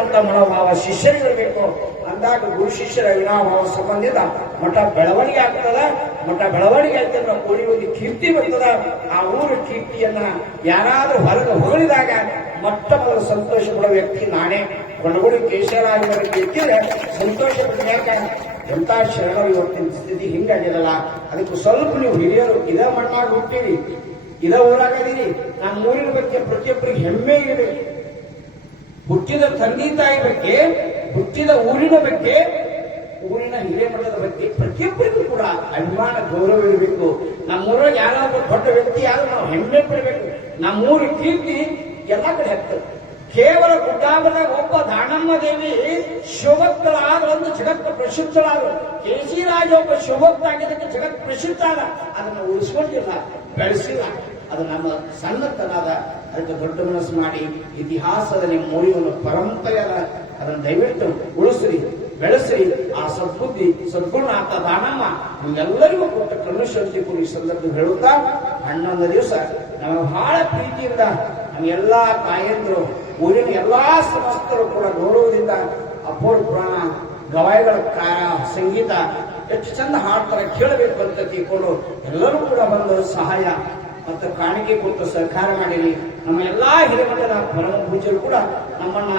ಅಂತ ಮನೋಭಾವ ಶಿಷ್ಯರಿಗಿರಬೇಕು. ಅಂದಾಗ ಗುರು ಶಿಷ್ಯರ ಅವಿನಾಭಾವ ಸಂಬಂಧಿತ ಮಠ ಬೆಳವಣಿಗೆ ಆಗ್ತದ. ಮಠ ಬೆಳವಣಿಗೆ ಆಯ್ತಂದ್ರೆ ಊರಿಗೆ ಕೀರ್ತಿ ಬರ್ತದ. ಆ ಊರ ಕೀರ್ತಿಯನ್ನ ಯಾರಾದ್ರೂ ಹೊರಗೆ ಹೊಗಳಿದಾಗ ಮೊಟ್ಟ ಮೊದಲು ಸಂತೋಷ ಪಡುವ ವ್ಯಕ್ತಿ ನಾನೇ. ಕೊಡಗುಡಿ ಕೇಶವರಾಜರ ಎತ್ತಿದ್ರೆ ಸಂತೋಷ ಪಡ್ಯಾಕ ಎಂತ ಶರಣರು ಇವತ್ತಿನ ಸ್ಥಿತಿ ಹಿಂಗಾಗಿರಲ್ಲ. ಅದಕ್ಕೆ ಸ್ವಲ್ಪ ನೀವು ಹಿರಿಯರು ಇದ ಮಣ್ಣಾಗ ಹುಟ್ಟಿರಿ, ಇದ ಊರಾಗದೀರಿ. ನಮ್ಮ ಊರಿನ ಬಗ್ಗೆ ಪ್ರತಿಯೊಬ್ಬರಿಗೆ ಹೆಮ್ಮೆ ಇರಬೇಕು. ಹುಟ್ಟಿದ ತಂದೆ ತಾಯಿ ಬಗ್ಗೆ, ಹುಟ್ಟಿದ ಊರಿನ ಬಗ್ಗೆ, ಊರಿನ ಹಿರೇಮಠದ ಬಗ್ಗೆ ಪ್ರತಿಯೊಬ್ಬರಿಗೂ ಕೂಡ ಅಭಿಮಾನ ಗೌರವ ಇರಬೇಕು. ನಮ್ಮೂರಾಗ ಯಾರಾದ್ರೂ ದೊಡ್ಡ ವ್ಯಕ್ತಿ ಆದ್ರೂ ನಾವು ಹೆಮ್ಮೆ ಪಡಬೇಕು. ನಮ್ಮೂರ ಕೀರ್ತಿ ಎಲ್ಲ ಕಡೆ ಆಗ್ತದೆ. ಕೇವಲ ಗುಡ್ಡಾಬದಾಗ ಒಬ್ಬ ದಾನಮ್ಮ ದೇವಿ ಶಿವಭಕ್ತಳಾದ್ರಂದು ಜಗತ್ತು ಪ್ರಸಿದ್ಧಳಾದ್ರು. ಕೆ.ಸಿ. ರಾಜ ಒಬ್ಬ ಶಿವಭಕ್ತ ಆಗಿದ್ದಕ್ಕೆ ಜಗತ್ ಪ್ರಸಿದ್ಧ ಆದ. ಅದನ್ನು ಉಳಿಸ್ಕೊಂಡಿಲ್ಲ, ಬೆಳೆಸಿಲ್ಲ. ಅದು ನಮ್ಮ ಸಣ್ಣತನದ. ಅದಕ್ಕೆ ದೊಡ್ಡ ಮನಸ್ಸು ಮಾಡಿ ಇತಿಹಾಸದ ನಿಮ್ಮ ಮೂರಿಯನ್ನು ಪರಂಪರೆ ಅದ, ಅದನ್ನು ದಯವಿಟ್ಟು ಉಳಿಸ್ರಿ, ಬೆಳೆಸ್ರಿ. ಆ ಸದ್ಬುದ್ಧಿ ಸದ್ಗುಣನಾಥ ದಾನಮ್ಮ ನಿಮ್ಮೆಲ್ಲರಿಗೂ ಕೊಟ್ಟ ಕರುಣಶಕ್ತಿ ಈ ಸಂದರ್ಭ ಹೇಳುತ್ತಾ, 11 ದಿವಸ ನಮಗೆ ಬಹಳ ಪ್ರೀತಿಯಿಂದ ನಮ್ಮೆಲ್ಲಾ ತಾಯಂದ್ರು, ಊರಿನ ಎಲ್ಲಾ ಸಮಸ್ತರು ಕೂಡ ಗೌರವದಿಂದ ಅಪೂರ್ವ ಪುರಾಣ ಗವಾಯಿಗಳ ಸಂಗೀತ ಎಷ್ಟು ಚಂದ ಹಾಡ್ತಾರೆ ಕೇಳಬೇಕು ಅಂತ ತಿಳ್ಕೊಂಡು ಎಲ್ಲರೂ ಕೂಡ ಬಂದು ಸಹಾಯ ಮತ್ತು ಕಾಣಿಕೆ ಕೊಟ್ಟು ಸಹಕಾರ ಮಾಡಿರಿ. ನಮ್ಮ ಎಲ್ಲಾ ಹಿರೇಮಠದ ಪರಮ ಪೂಜ್ಯರು ಕೂಡ ನಮ್ಮನ್ನ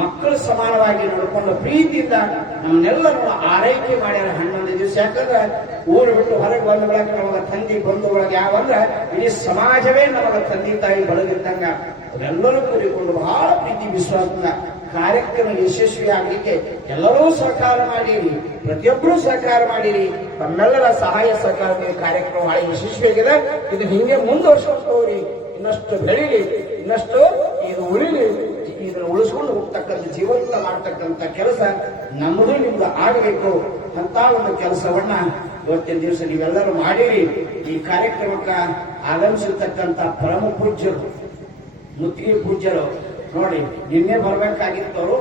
ಮಕ್ಕಳು ಸಮಾನವಾಗಿ ನೋಡಿಕೊಂಡು ಪ್ರೀತಿಯಿಂದ ನಮ್ಮನ್ನೆಲ್ಲರೂ ಆರೈಕೆ ಮಾಡ್ಯಾರ 11 ದಿವಸ. ಯಾಕಂದ್ರೆ ಊರು ಬಿಟ್ಟು ಹೊರಗೆ ಬಂದ ಬಳಕ ನಮಗ ತಂದೆ ಬಂಧುಗಳಿಗೆ ಯಾವಂದ್ರೆ ಇಡೀ ಸಮಾಜವೇ ನಮಗ ತಂದೆ ತಾಯಿ ಬಳಗಿದ್ದಂಗ ಅವರೆಲ್ಲರೂ ಕೂಡಿಕೊಂಡು ಬಹಳ ಪ್ರೀತಿ ವಿಶ್ವಾಸದಿಂದ ಕಾರ್ಯಕ್ರಮ ಯಶಸ್ವಿ ಆಗಲಿಕ್ಕೆ ಎಲ್ಲರೂ ಸಹಕಾರ ಮಾಡಿರಿ, ಪ್ರತಿಯೊಬ್ಬರೂ ಸಹಕಾರ ಮಾಡಿರಿ. ತಮ್ಮೆಲ್ಲರ ಸಹಾಯ ಸಹಕಾರ ಕಾರ್ಯಕ್ರಮ ಬಹಳ ಯಶಸ್ವಿಯಾಗಿದೆ. ಇದು ಹಿಂಗೆ ಮುಂದುವರ್ಸ್ಕೊಂಡು ಹೋಗ್ರಿ, ಇನ್ನಷ್ಟು ಬೆಳೀಲಿ, ಇನ್ನಷ್ಟು ಇದು ಉಳಿಲಿ. ಇದನ್ನು ಉಳಿಸ್ಕೊಂಡು ಹೋಗ್ತಕ್ಕಂಥ ಜೀವಂತ ಮಾಡ್ತಕ್ಕಂಥ ಕೆಲಸ ನಮ್ಮದು ನಿಮ್ದು ಆಗಬೇಕು. ಅಂತ ಒಂದು ಕೆಲಸವನ್ನ ಇವತ್ತಿನ ದಿವಸ ನೀವೆಲ್ಲರೂ ಮಾಡಿರಿ. ಈ ಕಾರ್ಯಕ್ರಮಕ್ಕೆ ಆಗಮಿಸಿರ್ತಕ್ಕಂಥ ಪರಮ ಪೂಜ್ಯರು, ಮುತ್ತಿಗೆ ಪೂಜ್ಯರು ನೋಡಿ, ನಿನ್ನೆ ಬರ್ಬೇಕಾಗಿತ್ತವರು,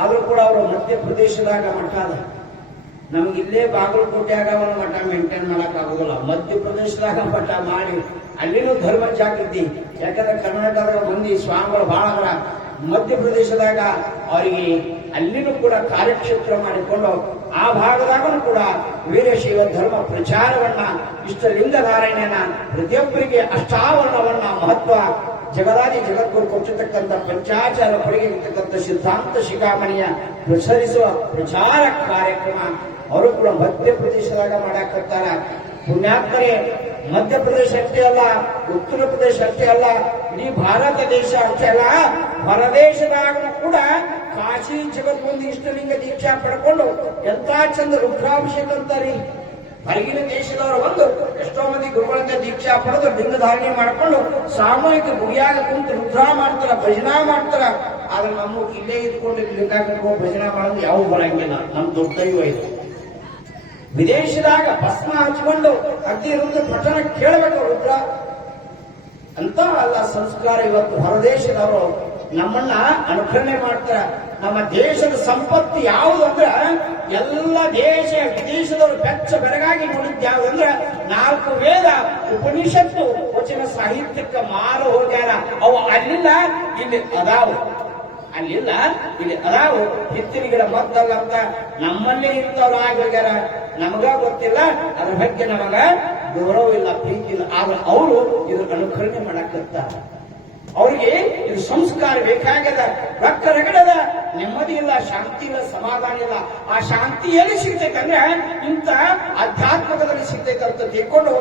ಆದ್ರೂ ಕೂಡ ಅವರು ಮಧ್ಯಪ್ರದೇಶದಾಗ ಮಠ ಅದ. ನಮ್ಗೆ ಇಲ್ಲೇ ಬಾಗಲಕೋಟೆಯಾಗ ಒಂದು ಮಠ ಮೇಂಟೈನ್ ಮಾಡಕ್ ಆಗೋದಿಲ್ಲ. ಮಧ್ಯಪ್ರದೇಶದಾಗ ಮಠ ಮಾಡಿ ಅಲ್ಲಿನೂ ಧರ್ಮ ಜಾಗೃತಿ. ಯಾಕಂದ್ರೆ ಕರ್ನಾಟಕದಾಗ ಮಂದಿ ಸ್ವಾಮಿಗಳು ಬಹಳ ಅದರ. ಮಧ್ಯಪ್ರದೇಶದಾಗ ಅವರಿಗೆ ಅಲ್ಲಿನೂ ಕೂಡ ಕಾರ್ಯಕ್ಷೇತ್ರ ಮಾಡಿಕೊಂಡು ಆ ಭಾಗದಾಗೂ ಕೂಡ ವೀರಶೈವ ಧರ್ಮ ಪ್ರಚಾರವನ್ನ, ಇಷ್ಟಲಿಂಗ ನಾರಾಯಣನ ಪ್ರತಿಯೊಬ್ಬರಿಗೆ ಅಷ್ಟಾವರಣವನ್ನ ಮಹತ್ವ ಜಗದಾದಿ ಜಗದ್ಗುರು ಕೊಟ್ಟಿರ್ತಕ್ಕಂಥ ಪಂಚಾಚಾರ ಪಡೆಗೆ ಇರ್ತಕ್ಕಂಥ ಸಿದ್ಧಾಂತ ಶಿಖಾಮಣಿಯ ಪ್ರಸರಿಸುವ ಪ್ರಚಾರ ಕಾರ್ಯಕ್ರಮ ಅವರು ಕೂಡ ಮಧ್ಯಪ್ರದೇಶದಾಗ ಮಾಡಾಕತ್ತಾರ. ಪುಣ್ಯಾತ್ಮರೇ, ಮಧ್ಯಪ್ರದೇಶ ಅಷ್ಟೇ ಅಲ್ಲ, ಉತ್ತರ ಪ್ರದೇಶ ಅಷ್ಟೇ ಅಲ್ಲ, ಇಡೀ ಭಾರತ ದೇಶ ಅಷ್ಟೇ ಅಲ್ಲ, ಹೊರದೇಶದಾಗೂ ಕೂಡ ಕಾಶಿ ಜಗದ್ಗುರು ಇಷ್ಟಲಿಂಗ ದೀಕ್ಷಾ ಪಡ್ಕೊಂಡು ಎಂತ ಚಂದ ರುದ್ರಾಭಿಷೇಕ ಅಂತಾರಿ. ಹೊರಗಿನ ದೇಶದವರು ಬಂದು ಎಷ್ಟೋ ಮಂದಿ ಗುರುಗಳಿಂದ ದೀಕ್ಷಾ ಪಡೆದು ಲಿಂಗ ಧಾರಣೆ ಮಾಡಿಕೊಂಡು ಸಾಮೂಹಿಕ ಗುಡಿಯಾಗ ಕುಂತು ರುದ್ರಾ ಮಾಡ್ತಾರ, ಭಜನಾ ಮಾಡ್ತಾರ. ಆದ್ರೆ ನಮ್ಮ ಇಲ್ಲೇ ಇದ್ಕೊಂಡು ಲಿಂಗ ಕಟ್ಕೊಂಡು ಭಜನಾ ಮಾಡೋದು ಯಾವ ಬರಂಗಿಲ್ಲ. ನಮ್ ದೊಡ್ಡ ದೈವ ಇದು. ವಿದೇಶದಾಗ ಭಸ್ಮ ಹಚ್ಕೊಂಡು ಅಗ್ನಿ ರುದ್ರ ಪಠಣ ಕೇಳಬೇಕು ರುದ್ರ ಅಂತ ಅಲ್ಲ ಸಂಸ್ಕಾರ. ಇವತ್ತು ಹೊರದೇಶದವರು ನಮ್ಮನ್ನ ಅನುಕರಣೆ ಮಾಡ್ತಾರ. ನಮ್ಮ ದೇಶದ ಸಂಪತ್ತು ಯಾವುದು ಅಂದ್ರ, ಎಲ್ಲ ದೇಶ ವಿದೇಶದವರು ಬೆಚ್ಚ ಬೆರಗಾಗಿ ನೋಡಿದ್ ಯಾವ್ದಂದ್ರ 4 ವೇದ, ಉಪನಿಷತ್ತು, ವಚನ ಸಾಹಿತ್ಯಕ್ಕೆ ಮಾರು ಹೋಗ್ಯಾರ. ಅವು ಅಲ್ಲಿಲ್ಲ, ಇಲ್ಲಿ ಅದಾವು. ಅಲ್ಲಿಲ್ಲ, ಇಲ್ಲಿ ಅದಾವು. ಹಿತ್ತಿನ ಗಿಡ ಮದ್ದಲ್ಲ ಅಂತ ನಮ್ಮಲ್ಲೇ ಇಂಥವ್ರು ಆಗಿ ಹೋಗ್ಯಾರ. ನಮಗ ಗೊತ್ತಿಲ್ಲ, ಅದ್ರ ಬಗ್ಗೆ ನಮಗ ಗೌರವ ಇಲ್ಲ, ಪ್ರೀತಿ ಇಲ್ಲ. ಆದ್ರೆ ಅವರು ಇದ್ರ ಅನುಕರಣೆ ಮಾಡಕತ್ತಾರ. ಅವ್ರಿಗೆ ಇದು ಸಂಸ್ಕಾರ ಬೇಕಾಗ್ಯದ. ರೊಕ್ಕ ರಗಡದ, ನೆಮ್ಮದಿ ಇಲ್ಲ, ಶಾಂತಿ ಇಲ್ಲ, ಸಮಾಧಾನ ಇಲ್ಲ. ಆ ಶಾಂತಿ ಎಲ್ಲಿ ಸಿಗ್ತೈತೆ ಅಂದ್ರೆ ಇಂಥ ಆಧ್ಯಾತ್ಮಕದಲ್ಲಿ ಸಿಗ್ತೈತೆ ಅಂತ ತಿಳ್ಕೊಂಡು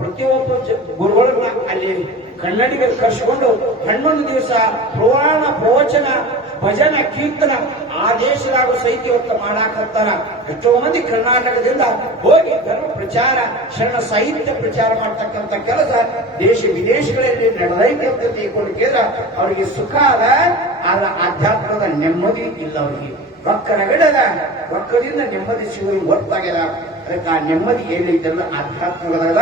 ಪ್ರತಿಯೊಬ್ಬ ಗುರುಗಳನ್ನ ಅಲ್ಲಿ ಕನ್ನಡಿಗರು ಕರ್ಸಿಕೊಂಡು 11 ದಿವಸ ಪುರಾಣ, ಪ್ರವಚನ, ಭಜನ, ಕೀರ್ತನ ಆ ದೇಶದಾಗ ಸಹಿತ ಇವತ್ತು ಮಾಡಾಕತ್ತಾರ. ಎಷ್ಟೋ ಮಂದಿ ಕರ್ನಾಟಕದಿಂದ ಹೋಗಿ ಧರ್ಮ ಪ್ರಚಾರ, ಶರಣ ಸಾಹಿತ್ಯ ಪ್ರಚಾರ ಮಾಡ್ತಕ್ಕಂಥ ಕೆಲಸ ದೇಶ ವಿದೇಶಗಳಲ್ಲಿ ನಡೆದೈತೆ ಅಂತ ತಿಳ್ಕೊಂಡು ಕೇಳಿದ್ರೆ ಅವರಿಗೆ ಸುಖ ಅದ, ಆದ್ರೆ ಆಧ್ಯಾತ್ಮದ ನೆಮ್ಮದಿ ಇಲ್ಲ. ಅವರಿಗೆ ರೊಕ್ಕ ರಗಡದ, ರೊಕ್ಕದಿಂದ ನೆಮ್ಮದಿ ಸಿಗುವುದು ಗೊತ್ತಾಗ್ಯದ. ಅದಕ್ಕೆ ಆ ನೆಮ್ಮದಿ ಏನೈತೆಲ್ಲ ಆಧ್ಯಾತ್ಮದ.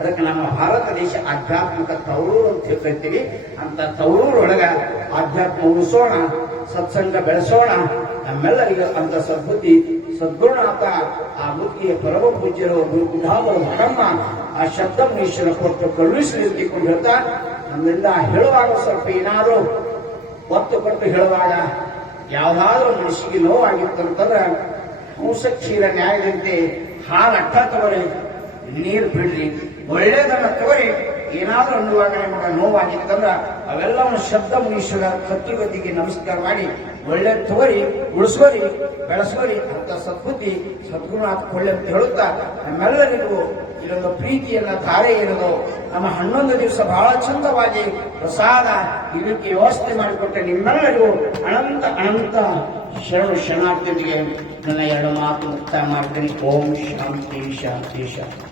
ಅದಕ್ಕೆ ನಮ್ಮ ಭಾರತ ದೇಶ ಆಧ್ಯಾತ್ಮಿಕ ತವರೂರು ಅಂತ ಹೇಳ್ತೀವಿ. ಅಂತ ತವರೂರೊಳಗ ಆಧ್ಯಾತ್ಮ ಉಳಿಸೋಣ, ಸತ್ಸಂಗ ಬೆಳೆಸೋಣ. ನಮ್ಮೆಲ್ಲರಿಗೂ ಅಂತ ಸದ್ಬುದ್ಧಿ ಸದ್ಗುರುನಾಥ ಆ ಮುತ್ತಿಗೆ ಪರಮ ಪೂಜ್ಯರು ಗುರುಧಾಮರ ಮಠಮ್ಮ ಆ ಶಬ್ದ ಮನುಷ್ಯನ ಕೊಟ್ಟು ಕರುಣಿಸಲಿ ತಿಳ್ಕೊಂಡು ಹೇಳ್ತಾ ನಮ್ಮಿಂದ ಹೇಳುವಾಗ ಸ್ವಲ್ಪ ಏನಾದರೂ ಒತ್ತು ಕೊಟ್ಟು ಹೇಳುವಾಗ ಯಾವ್ದಾದ್ರೂ ಮನಸ್ಸಿಗೆ ನೋವಾಗಿತ್ತಂತಂದ್ರೆ ಹಂಸ ಕ್ಷೀರ ನ್ಯಾಯದಂತೆ ಹಾಲು ಅಟ್ಟ ತಗೋರಿ, ನೀರು ಬಿಡ್ರಿ, ಒಳ್ಳೇದನ್ನ ತಗೋರಿ. ಏನಾದ್ರೂ ಅನ್ನುವಾಗ ನಿಮಗೆ ನೋವಾಗಿತ್ತಂದ್ರ ಅವೆಲ್ಲವನ್ನು ಶಬ್ದ ಮುಗಿಸುವ ಕತ್ತುಗತಿಗೆ ನಮಸ್ಕಾರ ಮಾಡಿ ಒಳ್ಳೇದು ತಗೋರಿ, ಉಳಿಸೋರಿ, ಬೆಳೆಸೋರಿ ಅಂತ ಸದ್ಬುದ್ಧಿ ಸದ್ಗುರುನಾಥ ಕೊಳ್ಳಿ ಅಂತ ಹೇಳುತ್ತಾ ನಮ್ಮೆಲ್ಲರಿಗೂ ಇದೊಂದು ಪ್ರೀತಿಯನ್ನ ತಾರೆ ಏನದು ನಮ್ಮ 11 ದಿವಸ ಬಹಳ ಚಂದವಾಗಿ ಪ್ರಸಾದ ಇದಕ್ಕೆ ವ್ಯವಸ್ಥೆ ಮಾಡಿಕೊಟ್ಟ ನಿಮ್ಮೆಲ್ಲರಿಗೂ ಅನಂತ ಅನಂತ ಶರಣಾರ್ಥಿಗಳಿಗೆ ನನ್ನ 2 ಮಾತು ಮುಕ್ತಾಯ ಮಾಡ್ತೀನಿ. ಓಂ ಶಾಂತಿ ಶಾಂತಿ ಶಾಂತಿ.